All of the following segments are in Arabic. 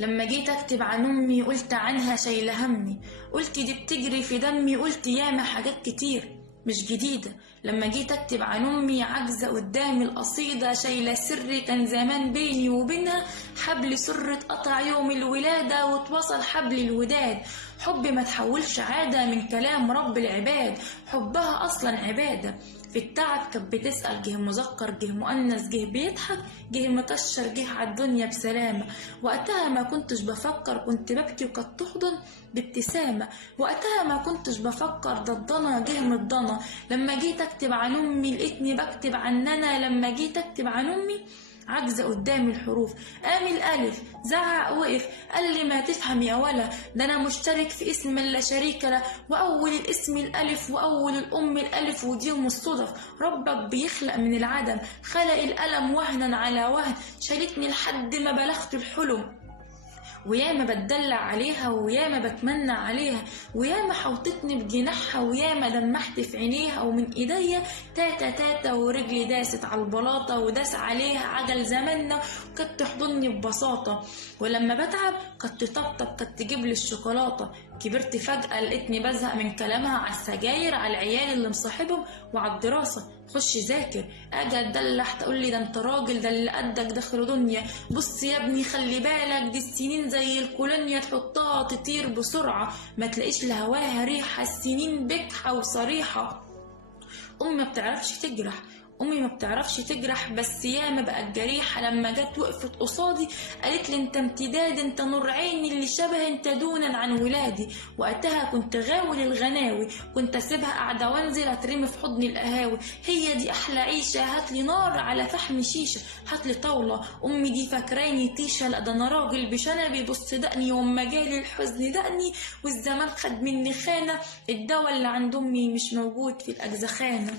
لما جيت اكتب عن امي قلت عنها شايله همي، قلت دي بتجري في دمي، قلت ياما حاجات كتير مش جديدة. لما جيت اكتب عن امي عاجزة قدام القصيدة، شايلة سري كان زمان بيني وبينها، حبل سر اتقطع يوم الولادة واتوصل حبل الوداد. حب ما تحولش عادة من كلام رب العباد، حبها اصلا عبادة. في التعب كانت بتسأل، جه مذكر جه مؤنث، جه بيضحك جه مكشر، جه عالدنيا بسلامة. وقتها ما كنتش بفكر، كنت ببكي وكانت تحضن بابتسامة. وقتها ما كنتش بفكر، ده الضنا جه من الضنا. لما جيت اكتب عن امي لقيتني بكتب عننا، لما جيت اكتب عن امي عجزة قدام الحروف. قام الألف زعق وقف، قال لي ما تفهم يا ولا، ده أنا مشترك في اسم لا شريك له، وأول الاسم الألف وأول الأم الألف، ودي مش صدف، ربك بيخلق من العدم، خلق القلم وهنا على وهن، شالتني لحد ما بلغت الحلم. وياما بتدلع عليها وياما بتمنى عليها، وياما حوطتني بجناحها وياما دمحت في عينيها، ومن ايديا تاتا تاتا ورجلي داست على البلاطة وداس عليها عجل زماننا، وكانت تحضني ببساطة. ولما بتعب كانت تطبطب، كانت تجيبلي الشوكولاتة. كبرت فجأة لقيتني بزهق من كلامها على السجاير، على العيال اللي مصاحبهم، وعلى الدراسة. خش ذاكر، اجي اتدلع تقولي ده انت راجل، ده اللي قدك دخلوا دنيا، بص يا ابني خلي بالك دي السنين زي الكولونيا، تحطها تطير بسرعة ما تلاقيش لهواها ريحة، السنين بكحة وصريحة. امي ما بتعرفش تجرح، امي ما بتعرفش تجرح، بس ياما بقت جريحة. لما جت وقفت قصادي قالت لي انت امتداد، انت نور عيني اللي شبه انت دونا عن ولادي. وقتها كنت غاوي للغناوي، كنت اسيبها قاعدة وانزل اترمي في حضن القهاوي. هي دي احلى عيشة، هاتلي نار على فحم شيشة، هاتلي طاولة. امي دي فاكراني تيشة، لا ده انا راجل بشنبي، بص دقني وما جالي الحزن دقني، والزمان خد مني خانة، الدواء اللي عند امي مش موجود في الاجزخانة.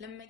لما